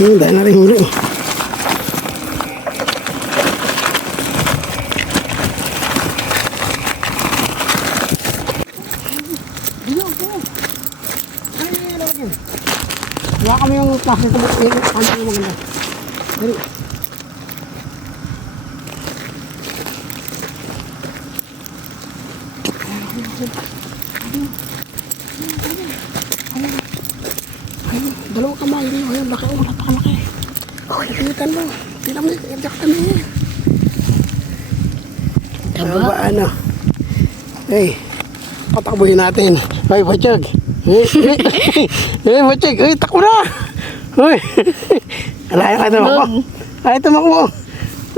Hmm, dahil na rin huli. Wala kami yung plastic ano yung maganda. Dali. Ayun, dalawa kamay din. Ayun, laki. Oh, napakalaki. Oh, napitan mo. Tingnan mo, iyak ka na yan. Ano? Hey, patakbuhin natin. Ay, Bachag. Hey, Bachag. Hey, takbo na. Uy. Alaya ka tumakbo. Ay, tumakbo.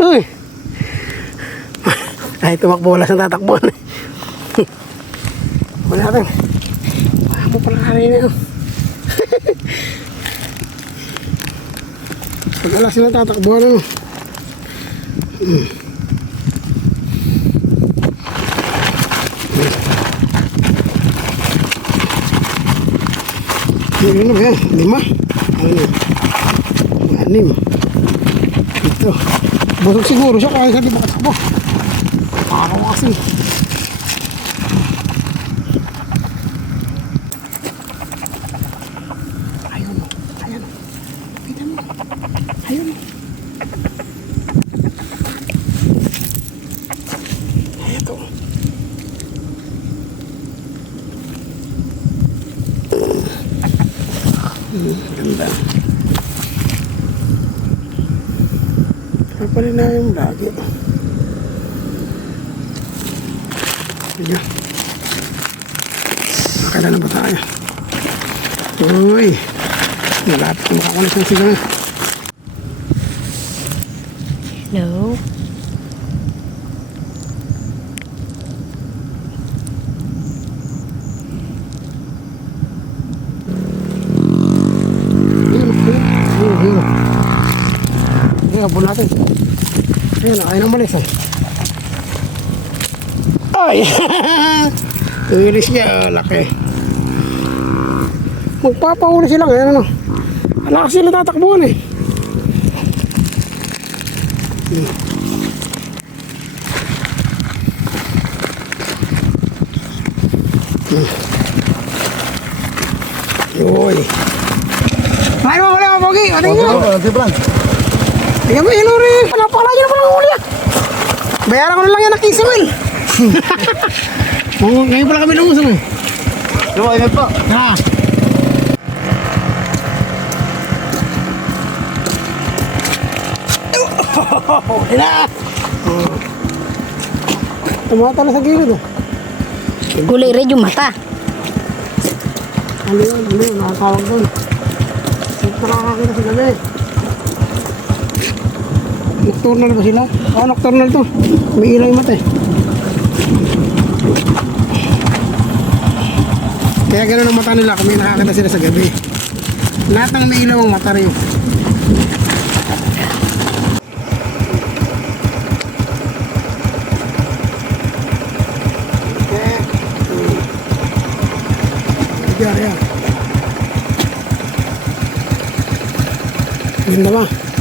Uy. Ay, tumakbo. Wala siyang tatakbuhan. Wala natin. Wala mo pala kanina. Pag wala silang tatakbuhan, ano? Ano na ba yan? Lima? Ano? Anim. Ito. Busog siguro siya kaya sabi makatakbo. Ako kasi. Ayun o. Ayun o. Kita mo. Ayun o. Ito. Ganda. Kapali na yung lagi. Sige. Nakala na ba tayo? Uy! Malapit na makakulit ng sigaw. Hello? Ayun, ayun, ayun, ayun. Ayun, abon natin. Ayun, ayaw na malis eh. Ay! Ilis niya, oh, laki. Magpapahuli sila ngayon, ano? Wala kasi sila tatakbuhan eh. Hmm. Hmm. Yoy. Ay, wala ka, Pogi. Ano yun? Tingnan mo, Hilary. Napakalaki na pala ng huli ah. Bayaran ko na lang yan ng 15 mil. Oo, ngayon pala kami lumusong eh. Ingat pa. Ha? Huli na. Tumata na sa gilid oh. Gulay rin yung mata. Ano yun? Ano yun? Nakakawag doon. Nakakakita sa gabi. Nocturnal ba sila? Oo, nocturnal to. May ilaw yung eh. Kaya gano'n ang mata nila kung may nakakita sila sa gabi. Lahat ng may ilaw ang mata rin. Bigar ya. Ganda ba?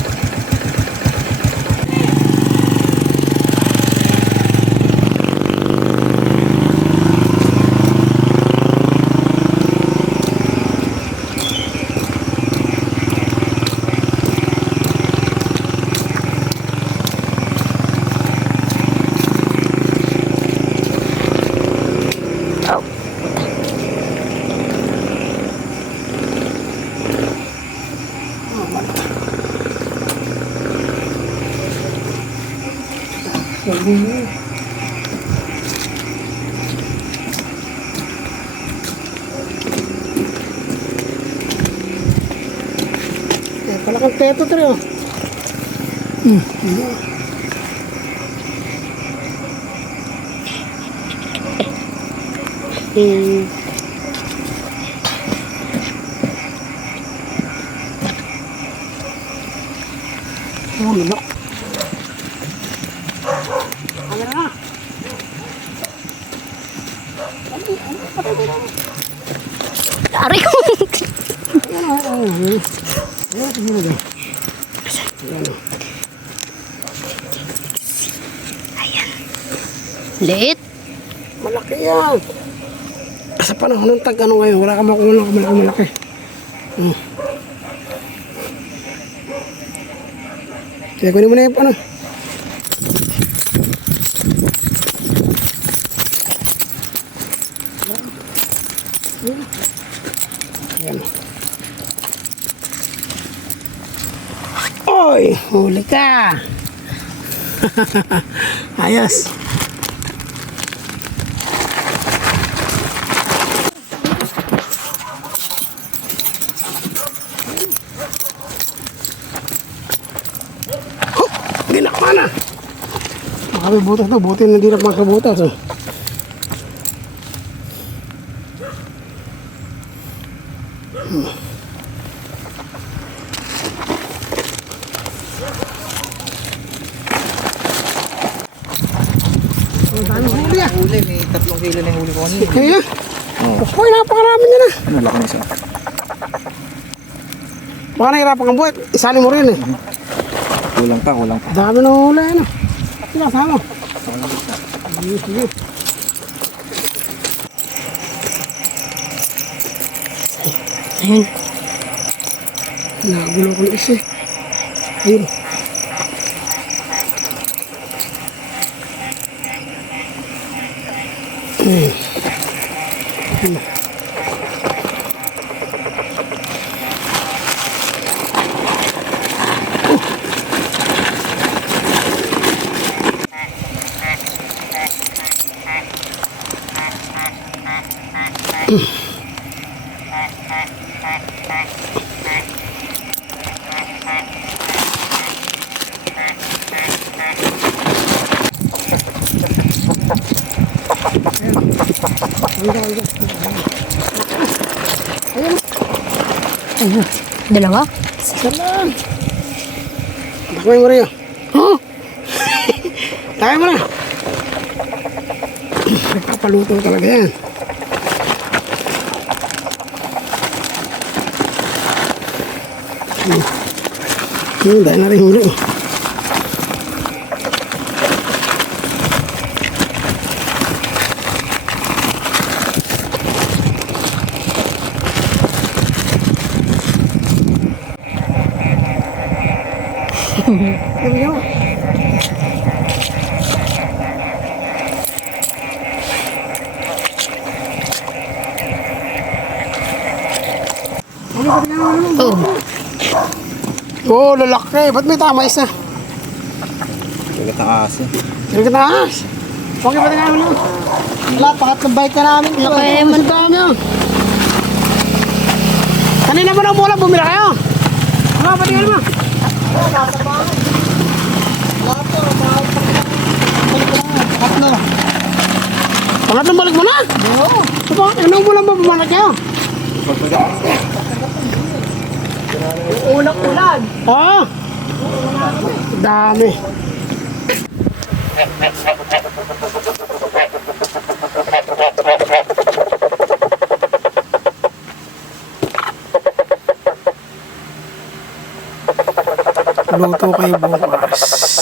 Eh, palakang teto tre oh. Hmm. Hmm. Oh, lalo. Ano na? Ko! Ano, ano, ano. Ayan. Liit. Malaki yan. Sa panahon ng tag ano ngayon, wala ka makuha ng malaki malaki. Hmm. Kaya kunin mo na yung ano. Ayan. Oy, huli ka. Ayos. Ginakma na. Baka may butas na. Buti na hindi na magkabutas. Oh. Ang dami huli ah. Huli, may tatlong kilo na huli ko kanina. Kaya, Oo. Uy, napakarami niya na. Ano laki na isa? Baka nahirapan kang buhay. Isali mo rin eh. Kulang pa, kulang pa. Dami na huli ano. Sige, sama. Sige, sige. Ayun. Nagulo ko na isa. eh. Ayun. Mm-hmm. Ayun. Dalawa. Salam. Takmay mo rin yun. Oh! Kaya mo na. Nagpapaluto talaga yan. Hmm. Hmm, dahil na rin huli. Ano yun? Oh. Oh, lalaki. Ba't may tama isa? Kagat ng aso. Sige na ahas. Okay, ba't nga naman yun? Wala, pangatlong bike na namin. Laki naman. Dami yun. Kanina ba na umulan, bumila kayo? Ano, nga naman? Tatlo. Pangatlong balik mo na? Oo. Diba, ano umulan ba bumalik kayo? Unang ulan. Oo. Dami. Luto kayo bukas.